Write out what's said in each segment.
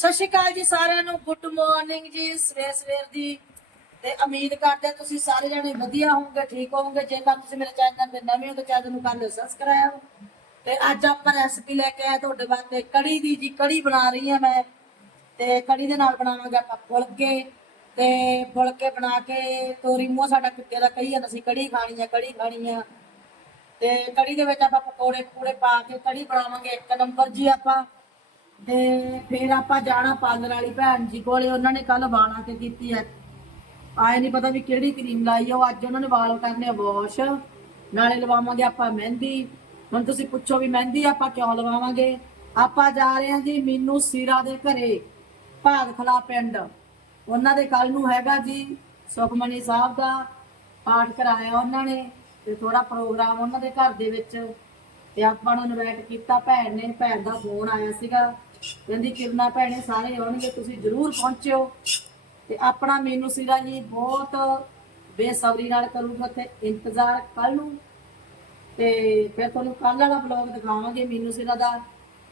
ਸਤਿ ਸ਼੍ਰੀ ਅਕਾਲ ਜੀ ਸਾਰਿਆਂ ਨੂੰ ਗੁੱਡ ਮਾਰਨਿੰਗ ਜੀ, ਸਵੇਰ ਸਵੇਰ ਦੀ। ਤੇ ਉਮੀਦ ਕਰਦੇ ਤੁਸੀਂ ਸਾਰੇ ਜਣੇ ਵਧੀਆ ਹੋਵੋਗੇ, ਠੀਕ ਹੋਵੋਗੇ। ਜੇਕਰ ਤੁਸੀਂ ਮੇਰੇ ਚੈਨਲ ਤੇ ਨਵੇਂ ਹੋ ਤਾਂ ਚੈਨਲ ਨੂੰ ਕਰ ਲਿਓ ਸਬਸਕ੍ਰਾਈਬ ਤੇ ਅੱਜ ਆਪਾਂ ਰੈਸਪੀ ਲੈ ਕੇ ਆਏ ਤੁਹਾਡੇ ਵਾਸਤੇ ਕੜੀ ਦੀ ਜੀ, ਕੜੀ ਬਣਾ ਰਹੀ ਹਾਂ ਮੈਂ। ਤੇ ਕੜੀ ਦੇ ਨਾਲ ਬਣਾਵਾਂਗੇ ਆਪਾਂ ਫੁਲਕੇ। ਤੇ ਫੁਲਕੇ ਬਣਾ ਕੇ ਤੋਰੀ ਮੂੰਹ ਸਾਡਾ ਕੁੱਤੇ ਦਾ ਕਹੀ ਜਾਂਦਾ ਸੀ, ਕੜੀ ਖਾਣੀ ਆ, ਕੜੀ ਖਾਣੀ ਆ। ਤੇ ਕੜੀ ਦੇ ਵਿੱਚ ਆਪਾਂ ਪਕੌੜੇ ਪਕੌੜੇ ਪਾ ਕੇ ਕੜੀ ਬਣਾਵਾਂਗੇ। ਇੱਕ ਨੰਬਰ ਜੀ ਆਪਾਂ ਤੇ ਫਿਰ ਆਪਾਂ ਜਾਣਾ ਪਾਰਲਰ ਵਾਲੀ ਭੈਣ ਜੀ ਕੋਲੇ, ਉਹਨਾਂ ਨੇ ਕੱਲ ਵਾਲਾਂ ਤੇ ਕੀਤੀ ਐ। ਆਏ ਨਹੀਂ ਪਤਾ ਵੀ ਕਿਹੜੀ ਕਰੀਮ ਲਾਈ ਆ, ਉਹ ਅੱਜ ਉਹਨਾਂ ਨੇ ਵਾਲ ਕਰਨੇ ਆ ਵਾਸ਼। ਨਾਲੇ ਲਵਾਵਾਂਗੇ ਆਪਾਂ ਮਹਿੰਦੀ। ਹੁਣ ਤੁਸੀਂ ਪੁੱਛੋ ਵੀ ਮਹਿੰਦੀ ਆਪਾਂ ਕਿਉਂ ਲਵਾਵਾਂਗੇ? ਆਪਾਂ ਜਾ ਰਹੇ ਹਾਂ ਜੀ ਮੀਨੂ ਸੀਰਾ ਦੇ ਘਰੇ, ਭਾਗਖਲਾ ਪਿੰਡ। ਉਹਨਾਂ ਦੇ ਕੱਲ ਨੂੰ ਹੈਗਾ ਜੀ ਸੁਖਮਨੀ ਸਾਹਿਬ ਦਾ ਪਾਠ ਕਰਾਇਆ ਉਹਨਾਂ ਨੇ, ਤੇ ਥੋੜਾ ਪ੍ਰੋਗਰਾਮ ਉਹਨਾਂ ਦੇ ਘਰ ਦੇ ਵਿੱਚ। ਤੇ ਆਪਾਂ ਨੂੰ ਇਨਵਾਈਟ ਕੀਤਾ, ਭੈਣ ਨੇ, ਭੈਣ ਦਾ ਫੋਨ ਆਇਆ ਸੀਗਾ। ਕਹਿੰਦੀ ਕਿਰਨਾ ਭੈਣੇ ਸਾਰੇ ਆਉਣਗੇ, ਤੁਸੀਂ ਜ਼ਰੂਰ ਪਹੁੰਚਿਓ। ਤੇ ਆਪਣਾ ਮੈਨੂੰ ਸੀਗਾ ਜੀ ਬਹੁਤ ਬੇਸਬਰੀ ਨਾਲ ਕਰੂਗਾ ਤੇ ਇੰਤਜ਼ਾਰ ਕੱਲ ਨੂੰ। ਤੇ ਫਿਰ ਤੁਹਾਨੂੰ ਕੱਲ ਵਾਲਾ ਬਲੌਗ ਦਿਖਾਵਾਂਗੇ ਮੈਨੂੰ ਸਿਰਾ ਦਾ।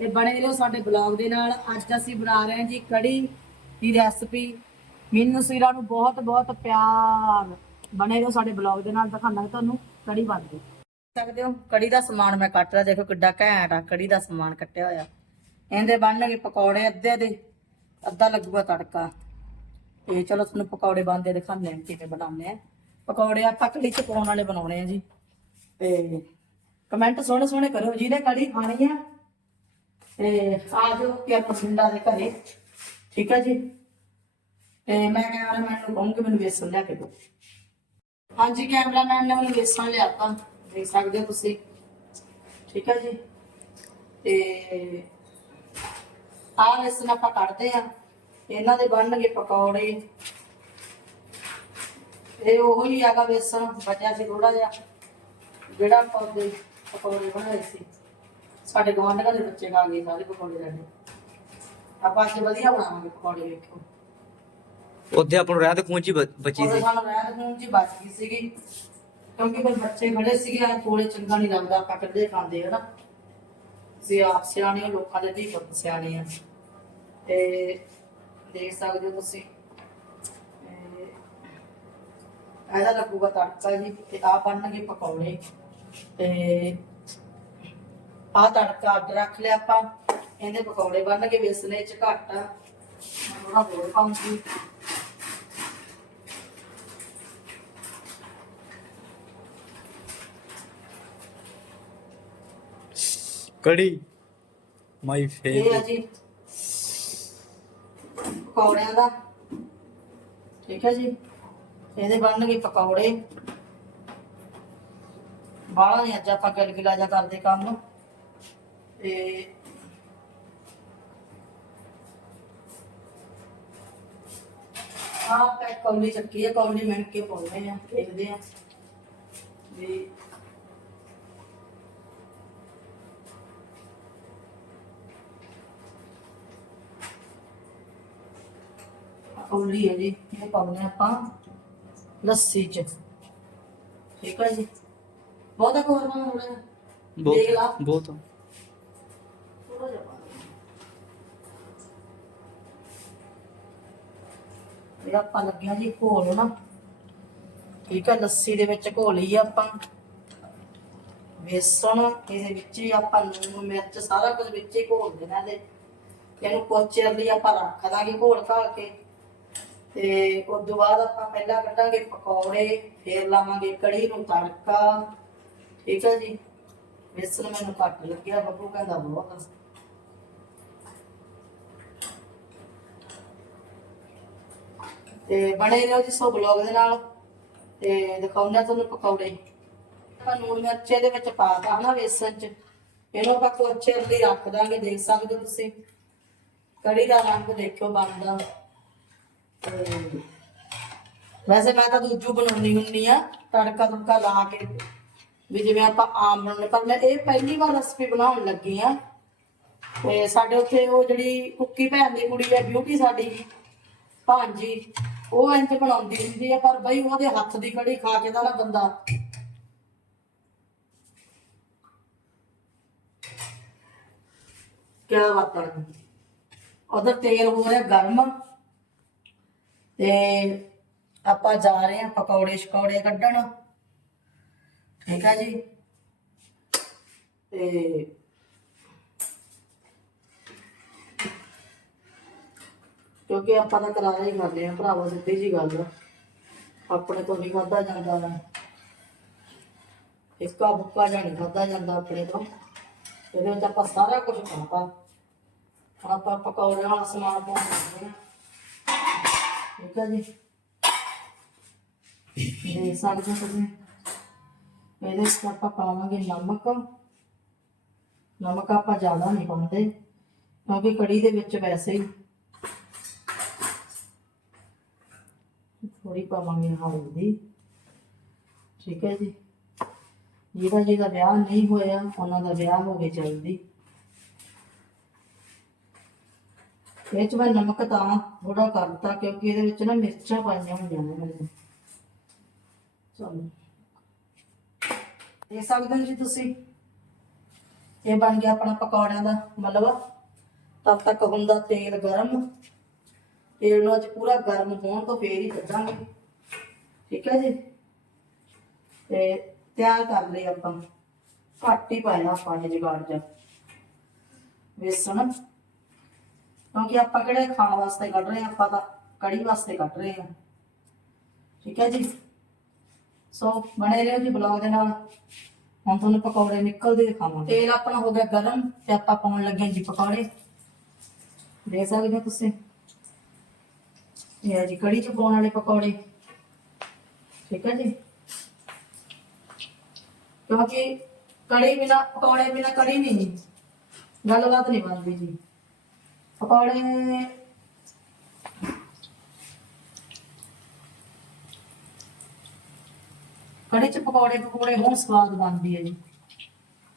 ਤੇ ਬਣੇ ਰਹੋ ਸਾਡੇ ਬਲੌਗ ਦੇ ਨਾਲ। ਅੱਜ ਅਸੀਂ ਬਣਾ ਰਹੇ ਹਾਂ ਜੀ ਕੜੀ ਦੀ ਰੈਸਪੀ ਮੈਨੂੰ ਸਿਰਾ ਨੂੰ ਬਹੁਤ ਬਹੁਤ ਪਿਆਰ। ਬਣੇ ਰਹੋ ਸਾਡੇ ਬਲੌਗ ਦੇ ਨਾਲ ਦਿਖਾਵਾਂਗੇ ਤੁਹਾਨੂੰ ਕੜੀ ਬਣਦੀ। ਸਕਦੇ ਹੋ, ਕੜੀ ਦਾ ਸਮਾਨ ਮੈਂ ਕੱਟ ਰਿਹਾ, ਦੇਖੋ ਕਿੱਡਾ ਘੈਂਟ ਆ, ਕੜੀ ਦਾ ਸਮਾਨ ਕੱਟਿਆ ਹੋਇਆ। ਇਹਦੇ ਬਣਨਗੇ ਪਕੌੜੇ ਅੱਧੇ ਦੇ, ਅੱਧਾ ਲੱਗੂਗਾ ਤੜਕਾ। ਤੇ ਚਲੋ ਤੁਹਾਨੂੰ ਪਕੌੜੇ ਬਣਦੇ ਦਿਖਾਉਂਦੇ ਹਾਂ ਕਿਵੇਂ ਬਣਾਉਂਦੇ ਆ। ਪਕੌੜੇ ਆਪਾਂ ਕੜੀ ਚ ਪਾਉਣ ਵਾਲੇ ਬਣਾਉਣੇ ਆ ਜੀ। ਤੇ ਕਮੈਂਟ ਸੋਹਣੇ ਸੋਹਣੇ ਕਰੋ ਜਿਹਨੇ ਕੜੀ ਖਾਣੀ ਆ, ਤੇ ਆ ਜਾਓ ਕਿ ਆਪਾਂ ਦੇ ਘਰੇ। ਠੀਕ ਹੈ ਜੀ? ਤੇ ਮੈਂ ਕੈਮਰਾਮੈਨ ਨੂੰ ਕਹੂੰਗੀ, ਮੈਨੂੰ ਵੇਸਣ ਲਿਆ ਕੇ ਦਿਓ। ਹਾਂਜੀ ਕੈਮਰਾਮੈਨ ਨੇ ਮੈਨੂੰ ਵੇਸਣ ਲਿਆਤਾ। ਦੇਖ ਸਕਦੇ ਹੋ ਤੁਸੀਂ। ਠੀਕ ਹੈ ਜੀ? ਤੇ ਆਹ ਵੇਸਣ ਆਪਾਂ ਕੱਢਦੇ ਆ। ਇਹਨਾਂ ਦੇ ਬਣਨਗੇ ਪਕੌੜੇ। ਇਹ ਉਹ ਹੀ ਹੈਗਾ ਵੇਸਣ ਬਚਿਆ ਸੀ ਥੋੜਾ ਜਿਹਾ। ਜਿਹੜਾ ਆਪਾਂ ਉਹਦੇ ਪਕੌੜੇ ਬਣਾਏ ਸੀ। ਸਾਡੇ ਗਵਾਂਢੀਆਂ ਦੇ ਬੱਚੇ ਖਾ ਗਏ ਸਾਰੇ ਪਕੌੜੇ ਸਾਡੇ। ਆਪਾਂ ਅੱਜ ਵਧੀਆ ਬਣਾਵਾਂਗੇ ਪਕੌੜੇ ਵੇਖੋ। ਉੱਥੇ ਆਪਾਂ ਨੂੰ ਰਹਿਤ ਖੂੰਚੀ ਬਚੀ ਸੀ। ਸਾਨੂੰ ਰਹਿਤ ਜੀ ਬਚ ਗਈ ਸੀਗੀ। ਕਿਉਂਕਿ ਕੋਈ ਬੱਚੇ ਖੜੇ ਸੀਗੇ ਆ ਕੋਲੇ ਚੰਗਾ ਨਹੀਂ ਲੱਗਦਾ ਆਪਾਂ ਕੱਢੇ ਖਾਂਦੇ ਹਨਾ ਆਪ ਸਿਆਣੇ ਲੋਕਾਂ ਦੇ ਵੀ ਸਿਆਣੇ ਆ। ਤੇ ਦੇਖ ਸਕਦੇ ਹੋ ਤੁਸੀਂ। ਇਹਦਾ ਲੱਗੂਗਾ ਤੜਕਾ ਜੀ ਤੇ ਆ ਬਣਨਗੇ ਪਕੌੜੇ। ਤੇ ਆ ਤੜਕਾ ਅੱਡ ਰੱਖ ਲਿਆ ਆਪਾਂ। ਇਹਦੇ ਪਕੌੜੇ ਬਣਨਗੇ ਵੇਸਣੇ ਚ ਘੱਟ। ਥੋੜਾ ਹੋਰ ਪਾਉਂਗੀ। ਕੜੀ। ਮਾਈ ਇਹ ਫੇਵਰਟ ਜੀ। ਪਕੌੜਿਆਂ ਦਾ। ਠੀਕ ਹੈ ਜੀ। ਇਹਦੇ ਬਣਨਗੇ ਪਕੌੜੇ। ਬਾਹਲਾ ਨਹੀਂ ਅੱਜ ਆਪਾਂ ਗਲਗਲਾ ਜਾ ਕਰਦੇ ਕੰਮ। ਤੇ ਆਹ ਪੈਕ ਕੌਲੀ ਚੱਕੀ ਹੈ ਕੌਲੀ ਮਿਣ ਕੇ ਪਾਉਂਦੇ ਆ ਦੇਖਦੇ ਆ। ਵੀ ਕੌਲੀ ਹੈ ਜੀ। ਇਹ ਪਾਉਂਦੇ ਆਪਾਂ ਲੱਸੀ ਚ। ਠੀਕ ਹੈ ਜੀ। ਬਹੁਤਾ ਹੋਣਾ। ਦੇਖ ਲਾ। ਬਹੁਤ ਬਹੁਤ ਥੋੜਾ ਜਿਹਾ। ਇਹ ਆਪਾਂ ਲੱਗਿਆ ਜੀ ਘੋਲ ਨਾ। ਠੀਕ ਹੈ ਲੱਸੀ ਦੇ ਵਿੱਚ ਘੋਲੀ ਆ ਆਪਾਂ। ਵੇਸਣ ਇਹਦੇ ਵਿੱਚ ਹੀ ਆਪਾਂ ਲੂਣ ਮਿਰਚ ਸਾਰਾ ਕੁਝ ਵਿੱਚ ਹੀ ਘੋਲ ਦੇਣਾ ਇਹਦੇ। ਇਹਨੂੰ ਕੁਛ ਚਿਰ ਲਈ ਆਪਾਂ ਰੱਖ ਦਾਂਗੇ ਘੋਲ ਘਾਲ ਕੇ। ਤੇ ਉਸ ਤੋਂ ਬਾਅਦ ਆਪਾਂ ਪਹਿਲਾਂ ਕੱਢਾਂਗੇ ਪਕੌੜੇ, ਫੇਰ ਲਾਵਾਂਗੇ ਕੜੀ ਨੂੰ ਤੜਕਾ। ਠੀਕ ਹੈ ਜੀ? ਵੇਸਣ ਮੈਨੂੰ ਘੱਟ ਲੱਗਿਆ, ਬੱਬੂ ਕਹਿੰਦਾ ਬਹੁਤ ਤੇ ਬਣੇ ਰਹੋ ਜੀ ਸੋ ਬਲੌਗ ਦੇ ਨਾਲ, ਤੇ ਦਿਖਾਉਂਦਾ ਤੁਹਾਨੂੰ ਪਕੌੜੇ। ਆਪਾਂ ਨੂਣ ਮਿਰਚ ਦੇ ਵਿੱਚ ਪਾਤਾ ਹਨਾ ਵੇਸਣ ਚ। ਇਹਨੂੰ ਆਪਾਂ ਕੁਛ ਲਈ ਰੱਖ ਦਾਂਗੇ, ਦੇਖ ਸਕਦੇ ਹੋ ਤੁਸੀਂ। ਕੜੀ ਦਾ ਰੰਗ ਦੇਖਿਓ ਬਣਦਾ। ਵੈਸੇ ਮੈਂ ਤਾਂ ਦੂਜੂ ਬਣਾਉਣੀ ਹੁੰਨੀ ਆ, ਤੜਕਾ ਤੁੜਕਾ ਲਾ ਕੇ। ਵੀ ਜਿਵੇਂ ਆਪਾਂ ਆਮ ਬਣਾਉਂਦੇ ਪਰ ਮੈਂ ਇਹ ਪਹਿਲੀ ਵਾਰ ਰੈਸਪੀ ਬਣਾਉਣ ਲੱਗੀ ਆ। ਤੇ ਸਾਡੇ ਉੱਥੇ ਉਹ ਜਿਹੜੀ ਕੁੱਕੀ ਭੈਣ ਦੀ ਕੁੜੀ ਹੈ ਬਿਊਟੀ ਸਾਡੀ ਭਾਂਜੀ ਉਹ ਇੰਜ ਬਣਾਉਂਦੀ ਹੁੰਦੀ ਆ, ਪਰ ਬਈ ਉਹਦੇ ਹੱਥ ਦੀ ਕੜੀ ਖਾ ਕੇ ਤਾਂ ਨਾ ਬੰਦਾ ਕਿਆ ਬਾਤ ਉਧਰ ਤੇਲ ਹੋ ਰਿਹਾ ਗਰਮ। ਤੇ ਆਪਾਂ ਜਾ ਰਹੇ ਹਾਂ ਪਕੌੜੇ ਸ਼ਕੌੜੇ ਕੱਢਣ ਠੀਕ ਆ ਜੀ ਤੇ ਕਿਉਂਕਿ ਆਪਾਂ ਤਾਂ ਕਰਾਰਾ ਹੀ ਕਰਦੇ ਆ ਭਰਾਵਾ ਸਿੱਧੀ ਜੀ ਗੱਲ ਆ। ਆਪਣੇ ਤੋਂ ਨਹੀਂ ਖਾਧਾ ਜਾਂਦਾ ਨਾ ਇੱਕਾ ਬੁੱਕਾ ਜਾਂ ਨਹੀਂ ਖਾਧਾ ਜਾਂਦਾ ਆਪਣੇ ਤੋਂ ਇਹਦੇ ਵਿੱਚ ਆਪਾਂ ਸਾਰਾ ਕੁਝ ਪਾਤਾ ਹੁਣ ਆਪਾਂ ਪਕੌੜੇ ਵਾਲਾ ਸਮਾਨ ਪਾਉਣ ਲੱਗੇ ਹਾਂ ਠੀਕ ਹੈ ਜੀ। ਦੇ ਸਕਦੇ ਹੋ ਤੁਸੀਂ ਇਹਦੇ ਵਿੱਚ ਆਪਾਂ ਪਾਵਾਂਗੇ ਨਮਕ। ਨਮਕ ਆਪਾਂ ਜ਼ਿਆਦਾ ਨਹੀਂ ਪਾਉਂਦੇ, ਕਿਉਂਕਿ ਕੜੀ ਦੇ ਵਿੱਚ ਵੈਸੇ ਹੀ ਥੋੜੀ ਪਾਵਾਂਗੇ ਹਲਦੀ। ਠੀਕ ਹੈ ਜੀ। ਜਿਹਦਾ ਜਿਹਦਾ ਵਿਆਹ ਨਹੀਂ ਹੋਇਆ, ਉਹਨਾਂ ਦਾ ਵਿਆਹ ਹੋਵੇ ਜਲਦੀ। ਇਹ ਚ ਮੈਂ ਨਮਕ ਤਾਂ ਥੋੜਾ ਕਰ ਦਿੱਤਾ ਕਿਉਂਕਿ ਇਹਦੇ ਵਿੱਚ ਨਾ ਮਿਰਚਾਂ ਪਾਈਆਂ ਹੋਈਆਂ ਨੇ ਮੈਨੂੰ। ਚਲੋ। ਇਹ ਸਕਦੇ ਹੋ ਜੀ ਤੁਸੀਂ? ਇਹ ਬਣ ਗਿਆ ਆਪਣਾ ਪਕੌੜਿਆਂ ਦਾ ਮਲਵਾ ਤਦ ਤੱਕ ਹੁੰਦਾ ਤੇਲ ਗਰਮ। ਤੇਲ ਨੂੰ ਅੱਜ ਪੂਰਾ ਗਰਮ ਹੋਣ ਤੋਂ ਫੇਰ ਹੀ ਕੱਢਾਂਗੇ। ਠੀਕ ਹੈ ਜੀ? ਤੇ ਤਿਆਰ ਕਰ ਲਈ ਆਪਾਂ। ਘੱਟ ਹੀ ਪਾਇਆ ਆਪਾਂ ਨੇ ਜਗਾੜ ਜਾ। ਵੇਸਣ। ਕਿਉਂਕਿ ਆਪਾਂ ਕਿਹੜੇ ਖਾਣ ਵਾਸਤੇ ਕੱਢ ਰਹੇ ਹਾਂ ਆਪਾਂ ਤਾਂ ਕੜੀ ਵਾਸਤੇ ਕੱਢ ਰਹੇ ਹਾਂ ਠੀਕ ਹੈ ਜੀ ਸੋ ਬਣੇ ਰਹੋ ਜੀ ਬਲੌਗ ਦੇ ਨਾਲ ਹੁਣ ਤੁਹਾਨੂੰ ਪਕੌੜੇ ਨਿਕਲਦੇ ਦਿਖਾਵਾਂਗੇ ਤੇਲ ਆਪਣਾ ਹੋ ਗਿਆ ਗਰਮ ਤੇ ਆਪਾਂ ਪਾਉਣ ਲੱਗੇ ਹਾਂ ਜੀ ਪਕੌੜੇ ਦੇਖ ਸਕਦੇ ਹੋ ਤੁਸੀਂ ਇਹ ਹੈ ਜੀ ਕੜੀ ਚ ਪਾਉਣ ਵਾਲੇ ਪਕੌੜੇ ਠੀਕ ਹੈ ਜੀ ਕਿਉਂਕਿ ਕੜੀ ਬਿਨਾ ਪਕੌੜੇ ਬਿਨਾ ਕੜੀ ਨਹੀਂ ਗੱਲਬਾਤ ਨਹੀਂ ਬਣਦੀ ਜੀ ਪਕੌੜੇ। ਕੜੀ ਚ ਪਕੌੜੇ ਪਕੌੜੇ ਹੁਣ ਸਵਾਦ ਬਣਦੀ ਹੈ ਜੀ।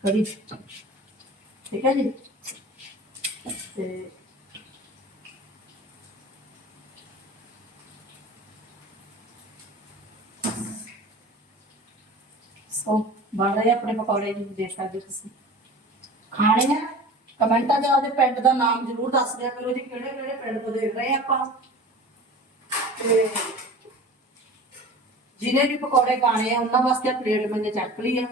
ਕੜੀ ਠੀਕ ਹੈ ਜੀ? ਤੇ ਸੋ ਬਣ ਰਹੇ ਆਪਣੇ ਪਕੌੜੇ ਜੀ, ਦੇਖ ਸਕਦੇ ਹੋ ਤੁਸੀਂ। ਖਾਣੇ ਆ? ਕਮੈਂਟਾਂ 'ਚ ਆਪਦੇ ਪਿੰਡ ਦਾ ਨਾਮ ਜ਼ਰੂਰ ਦੱਸ ਦਿਆ ਕਰੋ ਜੀ, ਕਿਹੜੇ ਕਿਹੜੇ ਪਿੰਡ ਤੋਂ ਦੇਖ ਰਹੇ ਆਪਾਂ। ਤੇ ਜਿਹਨੇ ਵੀ ਪਕੌੜੇ ਖਾਣੇ ਆ, ਉਹਨਾਂ ਵਾਸਤੇ ਪਲੇਟ ਮੈਨੇ ਚੱਕ ਲਈ ਆ।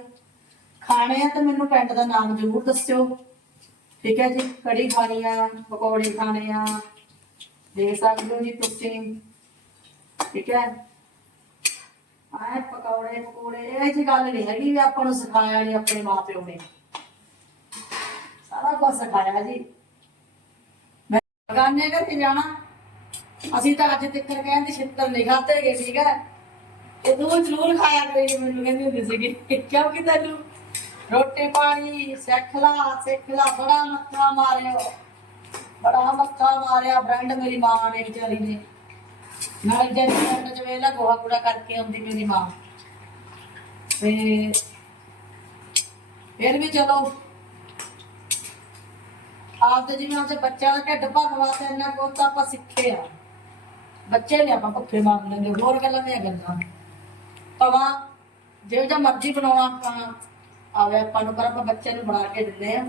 ਖਾਣੇ ਆ ਤਾਂ ਮੈਨੂੰ ਪਿੰਡ ਦਾ ਨਾਮ ਜ਼ਰੂਰ ਦੱਸਿਓ। ਠੀਕ ਹੈ ਜੀ, ਕੜੀ ਖਾਣੀ ਆ, ਪਕੌੜੇ ਖਾਣੇ ਆ। ਦੇਖ ਸਕਦੇ ਹੋ ਜੀ ਤੁਸੀਂ। ਠੀਕ ਹੈ। ਆਏ ਪਕੌੜੇ ਪਕੌੜੇ, ਇਹ ਜੀ ਗੱਲ ਨਹੀਂ ਹੈਗੀ ਵੀ ਆਪਾਂ ਨੂੰ ਸਿਖਾਇਆ ਨਹੀਂ ਆਪਣੇ ਮਾਪਿਓ ਨੇ। ਸਾਰਾ ਕੁਝ ਸਿਖਾਇਆ ਜੀ। ਮੈਂ ਗਾਨੇ ਘਰੇ ਜਾਣਾ। ਅਸੀਂ ਤਾਂ ਅੱਜ ਤੱਕ ਕਹਿੰਦੇ ਛਿੱਤਰ ਨਹੀਂ ਖਾਤੇ ਗਏ ਠੀਕ ਹੈ? ਇਹ ਤੂੰ ਜ਼ਰੂਰ ਖਾਇਆ ਕਰੇਗੀ ਮੈਨੂੰ ਕਹਿੰਦੀ ਹੁੰਦੀ ਸੀਗੀ। ਕਿਉਂਕਿ ਤੈਨੂੰ ਰੋਟੀ ਪਾਣੀ ਸਿੱਖ ਲਾ ਬੜਾ ਮੱਥਾ ਮਾਰਿਓ। ਬੜਾ ਮੱਥਾ ਮਾਰਿਆ ਫਰੈਂਡ ਮੇਰੀ ਮਾਂ ਨੇ ਵਿਚਾਰੀ ਨੇ। ਨਾਲ ਜਿਹੜੀ ਪਿੰਡ ਚ ਵੇਲਾ ਗੋਹਾ ਕੂੜਾ ਕਰਕੇ ਆਉਂਦੀ ਮੇਰੀ ਮਾਂ। ਤੇ ਫਿਰ ਵੀ ਚਲੋ ਆਪ ਤੇ ਜਿਵੇਂ ਆਪਦੇ ਬੱਚਿਆਂ ਦਾ ਢਿੱਡ ਭਰਨ ਵਾਸਤੇ ਇੰਨਾ ਕੁਝ ਤਾਂ ਆਪਾਂ ਸਿੱਖੇ ਆ। ਬੱਚੇ ਨੇ ਆਪਾਂ ਭੁੱਖੇ ਮਾਰ ਲੈਂਦੇ ਹੋਰ ਗੱਲਾਂ ਨਹੀਂ ਗੱਲਾਂ। ਭਾਵਾਂ ਜਿਹੋ ਜਿਹਾ ਮਰਜ਼ੀ ਬਣਾਉਣਾ ਆਪਾਂ ਆਵੇ ਆਪਾਂ ਨੂੰ ਪਰ ਆਪਾਂ ਬੱਚੇ ਨੂੰ ਬਣਾ ਕੇ ਦਿੰਦੇ ਆ।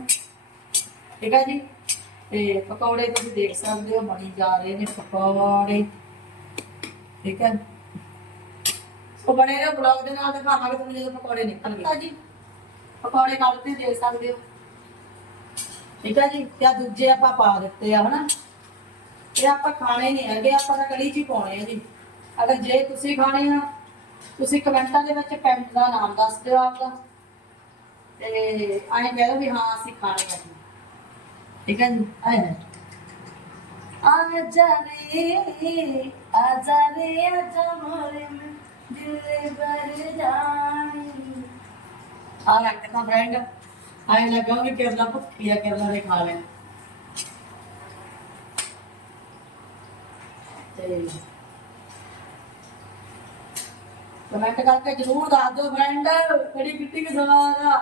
ਠੀਕ ਹੈ ਜੀ? ਤੇ ਪਕੌੜੇ ਤੁਸੀਂ ਦੇਖ ਸਕਦੇ ਹੋ ਬਣੀ ਜਾ ਰਹੇ ਨੇ ਪਕੌੜੇ। ਠੀਕ ਹੈ ਸੋ ਬਣੇ ਰਹੋ ਬਲੌਗ ਦੇ ਨਾਲ ਦਿਖਾਵਾਂਗੇ ਤੁਹਾਨੂੰ ਜਦੋਂ ਪਕੌੜੇ ਨਿਕਲਣਗੇ। ਜੀ ਪਕੌੜੇ ਕੱਢਦੇ ਦੇਖ ਸਕਦੇ ਹੋ। ਠੀਕ ਹੈ ਜੀ? ਤੇ ਆ ਦੂਜੇ ਆਪਾਂ ਪਾ ਦਿੱਤੇ ਆ, ਹਨਾ? ਇਹ ਆਪਾਂ ਖਾਣੇ ਨਹੀਂ ਹੈਗੇ, ਆਪਾਂ ਤਾਂ ਕੜੀ ਚ ਹੀ ਪਾਉਣੇ ਆ ਜੀ। ਅਗਰ ਜੇ ਤੁਸੀਂ ਖਾਣੇ ਆ, ਤੁਸੀਂ ਕਮੈਂਟਾਂ ਦੇ ਵਿੱਚ ਪਿੰਡ ਦਾ ਨਾਮ ਦੱਸ ਦਿਓ ਆਪਦਾ। ਤੇ ਆਏ ਕਹਿ ਵੀ ਹਾਂ, ਅਸੀਂ ਖਾਣੇ ਆ। ਜੀ ਠੀਕ ਹੈ ਆਏ ਹੈ ਆ ਜਾਵੇ ਆ ਜਾਵੇ ਆ ਜਾ ਮੋਰੇ ਦਿਲ ਭਰ ਜਾਣੀ। ਆ ਰੱਖਦਾ ਆਏ ਲੱਗਾ ਉਹਨੇ ਕੇਰਲਾ ਭੁੱਖੀ ਆ ਕੇਰਲਾ ਦੇ ਖਾ ਲੈ ਤੇ ਕਮੈਂਟ ਕਰਕੇ ਜਰੂਰ ਦੱਸ ਦਿਓ ਫਰੈਂਡ ਕਿਹੜੀ ਕਿੱਟੀ ਕਿ ਸਵਾਦ ਆ।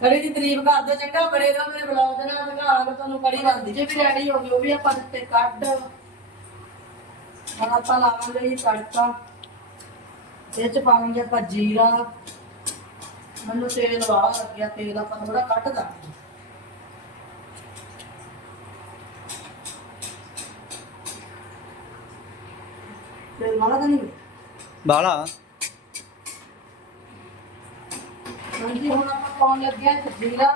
ਕੜੀ ਦੀ ਤਾਰੀਫ ਕਰ ਦਿਓ, ਚੰਗਾ ਬੜੇ ਦਾ ਮੇਰੇ ਬਲੌਗ ਦੇ ਨਾਲ, ਦਿਖਾ ਕੇ ਤੁਹਾਨੂੰ ਕੜੀ ਬਣਦੀ ਜੇ ਵੀ ਰੈਡੀ ਹੋ ਗਈ, ਉਹ ਵੀ ਆਪਾਂ ਦਿੱਤੇ ਕੱਢ। ਆਪਾਂ ਲਾਵਾਂਗੇ ਜੀ ਤੜਕਾ ਇਹ ਪਾਵਾਂਗੇ ਆਪਾਂ ਜੀਰਾ। ਮੈਨੂੰ ਤੇਲ ਵਾਲਾ ਲੱਗਿਆ ਤੇਲ ਆਪਾਂ ਥੋੜਾ ਕੱਟ ਦਾਂਗੇ ਤੇਲ ਵਾਲਾ ਤਾਂ ਨਹੀਂ। ਬਾਲਾ ਹਾਂਜੀ ਹੁਣ ਆਪਾਂ ਪਾਉਣ ਲੱਗਿਆ ਜੀਰਾ।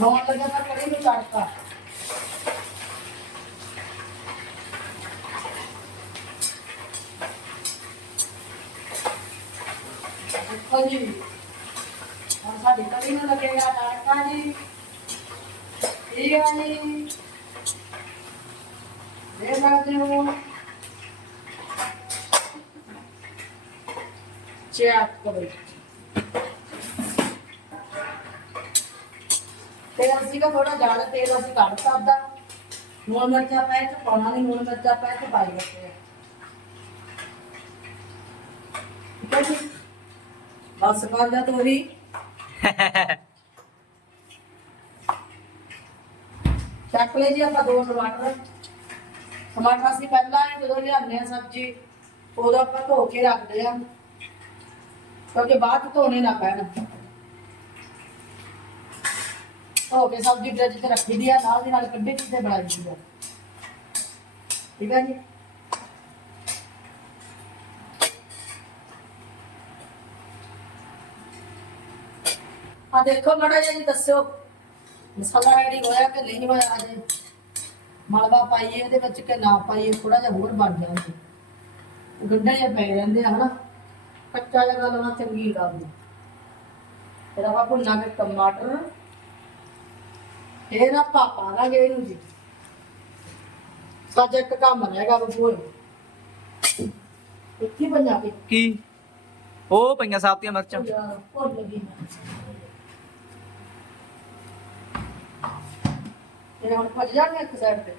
ਨੌਂ ਲੱਗਿਆ ਤਾਂ ਕੜੀ ਨੂੰ ਕੱਟਤਾ ਦੇਖੋ ਜੀ। ਹੁਣ ਸਾਡੀ ਕੜੀ ਨੂੰ ਲੱਗੇਗਾ ਤੜਕਾ ਜੀ। ਇਹ ਆ ਜੀ। ਸਕਦੇ ਹੋ। ਚੈੱਕ ਕਰੋ। ਤੇ ਅਸੀਂ ਕਾ ਥੋੜਾ ਜ਼ਿਆਦਾ ਤੇਲ ਅਸੀਂ ਕੱਢ ਸਕਦਾ ਲੂਣ ਮਿਰਚਾਂ ਪੈ ਚ ਪਾਉਣਾ ਨਹੀਂ ਲੂਣ ਮਿਰਚਾਂ ਪੈ ਚ ਪਾਈ ਰੱਖੇ ਠੀਕ ਹੈ ਜੀ ਬਸ ਕਰ ਚੱਕ ਲੈ ਜੀ, ਆਪਾਂ ਦੋ ਟਮਾਟਰ। ਟਮਾਟਰ ਅਸੀਂ ਪਹਿਲਾਂ ਜਦੋਂ ਲਿਆਉਂਦੇ ਆ ਸਬਜ਼ੀ, ਉਦੋਂ ਆਪਾਂ ਧੋ ਕੇ ਰੱਖਦੇ ਆ ਕਿਉਂਕਿ ਬਾਅਦ 'ਚ ਧੋਣੇ ਨਾ ਪੈਣ। ਧੋ ਕੇ ਸਬਜ਼ੀ ਫ੍ਰਿਜ 'ਚ ਰੱਖੀ ਦੀ ਆ, ਨਾਲ ਦੀ ਨਾਲ ਕੱਢੇ ਦੀ ਤੇ ਬਣਾਈ ਆ। ਠੀਕ ਹੈ ਜੀ? ਆ ਦੇਖੋ ਮੜਾ ਜੀ ਦੱਸਿਓ। ਮਸਾਲਾ ਰੈਡੀ ਹੋਇਆ ਕਿ ਨਹੀਂ ਹੋਇਆ ਅਜੇ? ਮਲਬਾ ਪਾਈਏ ਇਹਦੇ ਵਿੱਚ ਕਿ ਨਾ ਪਾਈਏ ਥੋੜਾ ਜਿਹਾ ਹੋਰ ਬਣ ਜਾਂਦੇ ਗੰਢੇ ਜਿਹੇ ਪਏ ਰਹਿੰਦੇ ਆ ਹਨਾ? ਕੱਚਾ ਜਿਹਾ ਲਾਉਣਾ ਚੰਗੀ ਲੱਗਦੀ ਫਿਰ ਆਪਾਂ ਭੁੰਨਾ ਕੇ ਟਮਾਟਰ। ਇਹ ਨਾ ਪਾਪਾ ਲਾਂਗੇ ਇਹਨੂੰ ਜੀ। ਸਾਜਾ ਇੱਕ ਕੰਮ ਰਹੇਗਾ ਬਪੂਰ ਇੱਥੇ ਪੰਜਾਬੀ ਕੀ? ਉਹ ਪਈਆਂ ਸਾਬਤੀਆਂ ਮਿਰਚਾਂ। ਭੁੱਲ ਮੈਂ ਇਹ ਹੁਣ ਭੱਜ ਜਾਣਗੇ ਇੱਕ ਸਾਈਡ ਤੇ।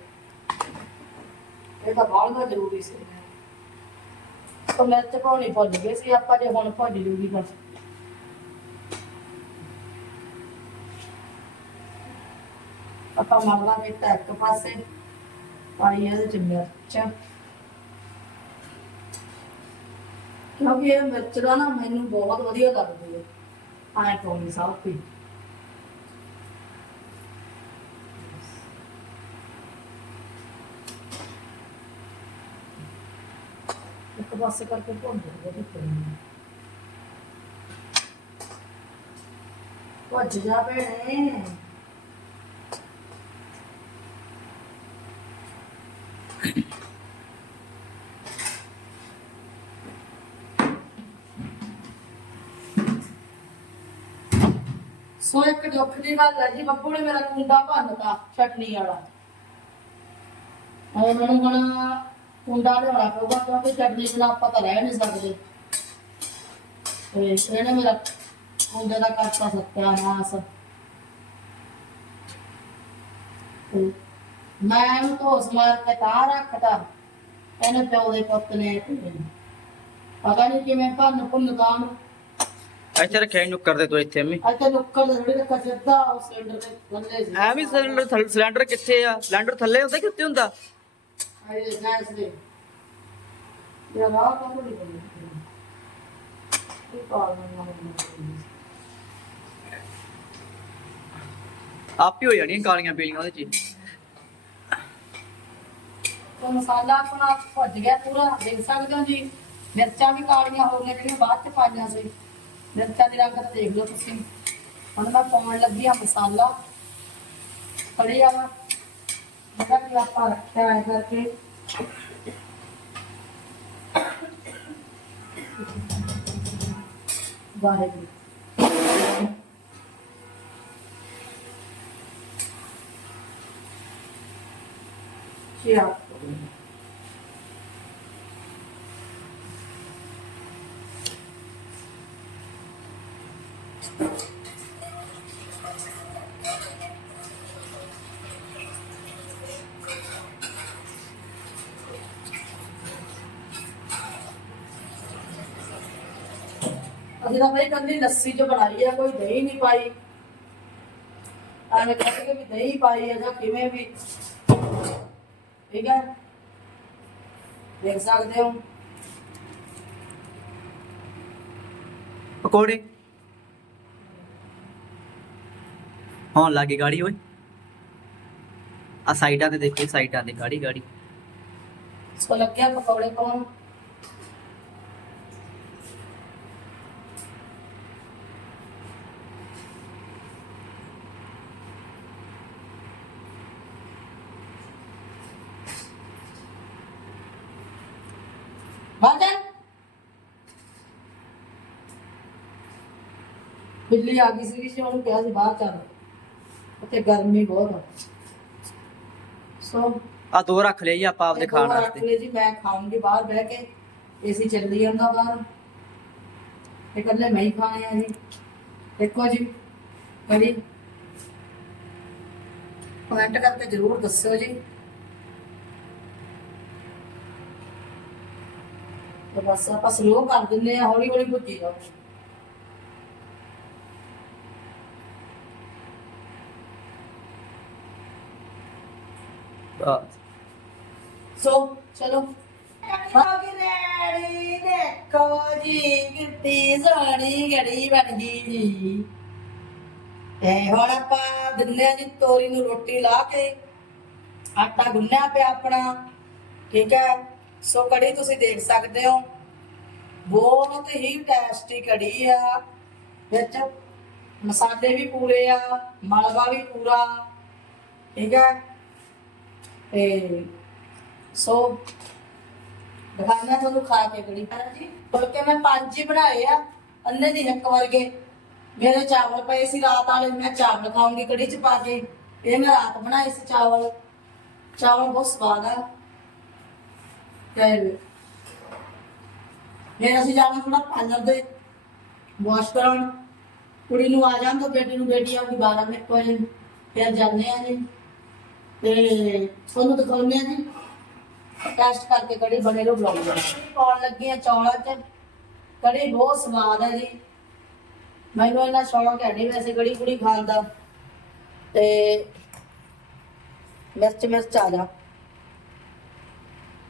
ਇਹ ਤਾਂ ਬਾਲ ਦਾ ਜ਼ਰੂਰੀ ਸੀ। ਤਾਂ ਮਿਰਚ ਪਾਉਣੀ ਭੁੱਲ ਗਏ ਸੀ, ਆਪਾਂ ਜੇ ਹੁਣ ਭੱਜ ਜੂਗੀ ਤਾਂ। ਆਪਾਂ ਮਰਲਾ ਕੀਤਾ ਇੱਕ ਪਾਸੇ ਪਾਈ ਇਹਦੇ ਚ ਮਿਰਚ। ਕਿਉਂਕਿ ਇਹ ਮਿਰਚ ਦਾ ਨਾ ਮੈਨੂੰ ਬਹੁਤ ਵਧੀਆ ਲੱਗਦੀ ਹੈ। ਆਏ ਪਾਉਣੀ ਸਭ ਕੁਝ ਇੱਕ ਪਾਸੇ ਕਰਕੇ ਭੁੰਨ ਦਿੰਦੇ ਤੇ ਪਾਉਣੀ ਭੱਜ ਜਾ ਭੈਣੇ। ਸੋ ਇੱਕ ਦੁੱਖ ਦੀ ਗੱਲ ਹੈ ਜੀ, ਬੱਬੂ ਨੇ ਮੇਰਾ ਕੁੰਡਾ ਭੰਨਤਾ, ਚਟਨੀ ਵਾਲਾ। ਉਹ ਮੈਨੂੰ ਹੁਣ ਕੁੰਡਾ ਲਿਆਉਣਾ ਪਊਗਾ ਕਿਉਂਕਿ ਚਟਨੀ ਬਿਨਾਂ ਆਪਾਂ ਤਾਂ ਰਹਿ ਨਹੀਂ ਸਕਦੇ। ਤੇ ਇਹਨੇ ਮੇਰਾ ਕੁੰਡੇ ਦਾ ਕਰਤਾ ਸੱਤਿਆਨਾਸ ਤੇ ਮੈਂ ਉਹਨੂੰ ਧੋਸ ਮਾਰ ਕੇ ਤਾਂ ਰੱਖਤਾ। ਇਹਨੇ ਪਿਓ ਦੇ ਪੁੱਤ ਨੇ ਪਤਾ ਨਹੀਂ ਕਿਵੇਂ ਭੰਨ ਭੁੰਨ ਤਾਂ ਇੱਥੇ ਰੱਖਿਆ ਨੁੱਕਰ ਦੇ ਤੋਂ ਇੱਥੇ ਅੰਮੀ। ਅੱਛਾ ਨੁੱਕਰ ਦੇ ਥੋੜੀ ਰੱਖਾ ਸਿੱਧਾ ਉਹ ਸਿਲੰਡਰ ਤੇ ਥੱਲੇ ਐਵੇਂ ਸਿਲੰਡਰ ਸਿਲੰਡਰ ਕਿੱਥੇ ਆ? ਸਿਲੰਡਰ ਥੱਲੇ ਹੁੰਦਾ ਕਿ ਉੱਤੇ ਹੁੰਦਾ? ਆਏ ਗੈਸ ਦੇ ਇਹ ਰਾਹ ਤਾਂ ਨਹੀਂ ਬਣੀ ਇਹ ਪਾਲ ਨਾ ਆਪੇ ਹੋ ਜਾਣੀਆਂ ਕਾਲੀਆਂ ਪੀਲੀਆਂ ਉਹਦੇ ਚ ਤਾਂ ਮਸਾਲਾ ਆਪਣਾ ਭੁੱਜ ਗਿਆ ਪੂਰਾ ਦੇਖ ਸਕਦੇ ਹੋ ਜੀ ਮਿਰਚਾਂ ਵੀ ਕਾਲੀਆਂ ਹੋ ਗਈਆਂ ਜਿਹੜੀਆਂ ਬਾਅਦ ਚ ਪਾਈਆਂ ਸੀ ਮਿਰਚਾਂ ਦੀ ਰੰਗਤ ਦੇਖ ਲਓ ਤੁਸੀਂ ਹੁਣ ਮੈਂ ਪਾਉਣ ਲੱਗੀ ਆ ਮਸਾਲਾ ਫੜੀ ਆ ਜਿਹੜਾ ਕਿ ਆਪਾਂ ਰੱਖਿਆ ਹੈ ਕਰਕੇ ਵਾਹਿਗੁਰੂ ਚਿਆ ਅਸੀਂ ਤਾਂ ਬਈ ਕੰਦੀ ਲੱਸੀ ਚ ਬਣਾਈ ਆ ਕੋਈ ਦਹੀਂ ਨਹੀਂ ਪਾਈ। ਐਵੇਂ ਕਹਿੰਦੇ ਕਿ ਵੀ ਦਹੀਂ ਪਾਈ ਆ ਜਾਂ ਕਿਵੇਂ ਵੀ। ਠੀਕ ਹੈ ਦੇਖ ਸਕਦੇ ਹੋ। ਪਕੌੜੇ? ਹਾਂ ਲਾਗੇ ਗਾੜੀ ਓਏ। ਆ ਸਾਈਡਾਂ ਤੇ ਦੇਖੀ ਸਾਈਡਾਂ ਤੇ ਗਾੜੀ ਗਾੜੀ ਸੋ ਲੱਗਿਆ ਪਕੌੜੇ ਪਾਉਣ। ਬਿੱਲੀ ਆ ਗਈ ਸੀ ਜੀ ਉਹਨੂੰ ਕਿਹਾ ਸੀ ਬਾਹਰ ਚੱਲ। ਉੱਥੇ ਗਰਮੀ ਬਹੁਤ ਆ। ਸੋ ਆ ਦੋ ਰੱਖ ਲਿਆ ਜੀ ਆਪਾਂ ਆਪਦੇ ਖਾਣ ਵਾਸਤੇ। ਜੀ ਮੈਂ ਖਾਊਂਗੀ ਬਾਹਰ ਬਹਿ ਕੇ ਏਸੀ ਚੱਲੀ ਜਾਂਦਾ ਬਾਹਰ ਤੇ ਇਕੱਲੇ ਮੈਂ ਹੀ ਖਾਣੇ ਆ ਜੀ। ਦੇਖੋ ਜੀ ਕੜੀ। ਕਮੈਂਟ ਕਰਕੇ ਜਰੂਰ ਦੱਸਿਓ ਜੀ। ਤੇ ਬਸ ਆਪਾਂ ਸਲੋ ਕਰ ਦਿੰਦੇ ਆ ਹੌਲੀ ਹੌਲੀ ਭੁੱਜੀ ਜਾਓ। ਬਸ। ਸੋ, ਚਲੋ। ਬਾਗੀ ਦੇਖੋ ਜੀ ਕਿੱਤੀ ਸੋਹਣੀ ਘੜੀ ਬਣ ਗਈ ਜੀ। ਤੇ ਹੁਣ ਆਪਾਂ ਦਿੰਨੇ ਜੀ, ਤੋਰੀ ਨੂੰ ਰੋਟੀ ਲਾ ਕੇ। ਆਟਾ ਗੁੰਨਿਆ ਪਿਆ ਆਪਣਾ, ਠੀਕ ਹੈ? ਸੋ ਕੜੀ ਤੁਸੀਂ ਦੇਖ ਸਕਦੇ ਹੋ। ਬਹੁਤ ਹੀ ਟੇਸਟੀ ਕੜੀ ਆ। ਵਿੱਚ ਮਸਾਲੇ ਵੀ ਪੂਰੇ ਆ ਮਲਵਾ ਵੀ ਪੂਰਾ, ਠੀਕ ਹੈ? ਤੇ ਸੋ ਦਿਖਾਣਾ ਤੁਹਾਨੂੰ ਖਾ ਕੇ ਕੜੀ ਜੀ। ਬਲਕਿ ਮੈਂ ਪੰਜ ਹੀ ਬਣਾਏ ਆ, ਅੰਨੇ ਦੀ ਇੱਕ ਵਰਗੇ। ਮੇਰੇ ਚਾਵਲ ਪਏ ਸੀ ਰਾਤ ਵਾਲੇ, ਮੈਂ ਚਾਵਲ ਖਾਉਂਗੀ ਕੜੀ ਚ ਪਾ ਕੇ। ਇਹ ਮੈਂ ਰਾਤ ਬਣਾਏ ਸੀ ਚਾਵਲ। ਚਾਵਲ ਬਹੁਤ ਸਵਾਦ ਆ। ਤੇ ਫਿਰ ਅਸੀਂ ਜਾਣਾ ਥੋੜਾ ਪਾਰਲਰ ਦੇ। ਵਾਸ਼ ਕਰਾਉਣ। ਕੁੜੀ ਨੂੰ ਆ ਜਾਣ ਤੋਂ ਬੇਟੀ ਨੂੰ, ਬੇਟੀ ਆਉਂਦੀ 12 ਵਜੇ। ਫਿਰ ਜਾਂਦੇ ਆ ਜੀ। ਤੇ ਤੁਹਾਨੂੰ ਦਿਖਾਉਂਦੇ ਆ ਜੀ। ਟੈਸਟ ਕਰਕੇ ਕੜੀ ਬਣੇ ਲੋ ਬਲੌਗ ਪਾਉਣ ਲੱਗੀ ਆ ਚੌਲਾਂ 'ਚ ਕੜੀ ਬਹੁਤ ਸਵਾਦ ਹੈ ਜੀ। ਮੈਨੂੰ ਇਹਨਾਂ ਸ਼ੌਂਕ ਹੈ ਨਹੀਂ ਵੈਸੇ ਕੜੀ ਕੁੜੀ ਖਾਣ ਦਾ। ਤੇ ਮਿਰਚ ਮਿਰਚ ਆ ਜਾ।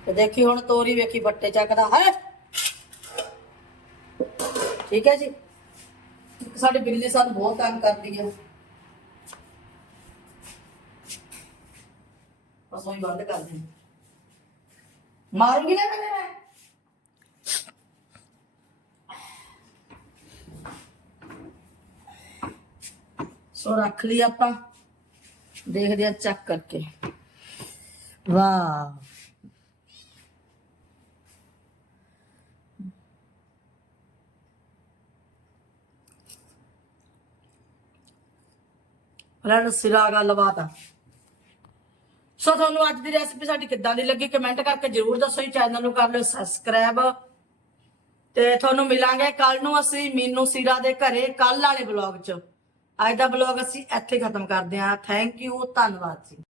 ਤੇ ਦੇਖੀ ਹੁਣ ਤੋਰੀ ਵੇਖੀ ਬੱਟੇ ਚੱਕਦਾ ਹੈ। ਠੀਕ ਹੈ ਜੀ। ਇੱਕ ਸਾਡੀ ਬਿੱਲੀ ਸਾਨੂੰ ਬਹੁਤ ਤੰਗ ਕਰਦੀ ਹੈ ਬਸ ਉਹੀ ਬੰਦ ਕਰ ਦੇ ਮਾਰੂੰਗੀ ਨਾ ਕਦੇ ਮੈਂ ਸੋ ਰੱਖ ਲਈ ਆਪਾਂ ਦੇਖਦੇ ਆ ਚੈੱਕ ਕਰਕੇ ਵਾਹ ਰਣ ਸਿਰਾ ਗੱਲ ਬਾਤ ਆ ਸੋ ਤੁਹਾਨੂੰ ਅੱਜ ਦੀ ਰੈਸਪੀ ਸਾਡੀ ਕਿੱਦਾਂ ਦੀ ਲੱਗੀ? ਕਮੈਂਟ ਕਰਕੇ ਜਰੂਰ ਦੱਸੋ ਜੀ ਚੈਨਲ ਨੂੰ ਕਰ ਲਿਓ ਸਬਸਕ੍ਰਾਈਬ ਤੇ ਤੁਹਾਨੂੰ ਮਿਲਾਂਗੇ ਕੱਲ ਨੂੰ ਅਸੀਂ ਮੀਨੂ ਸੀਰਾ ਦੇ ਘਰੇ ਕੱਲ ਵਾਲੇ ਬਲੌਗ 'ਚ। ਅੱਜ ਦਾ ਬਲੌਗ ਅਸੀਂ ਇੱਥੇ ਖਤਮ ਕਰਦੇ ਹਾਂ। ਥੈਂਕ ਯੂ ਧੰਨਵਾਦ ਜੀ।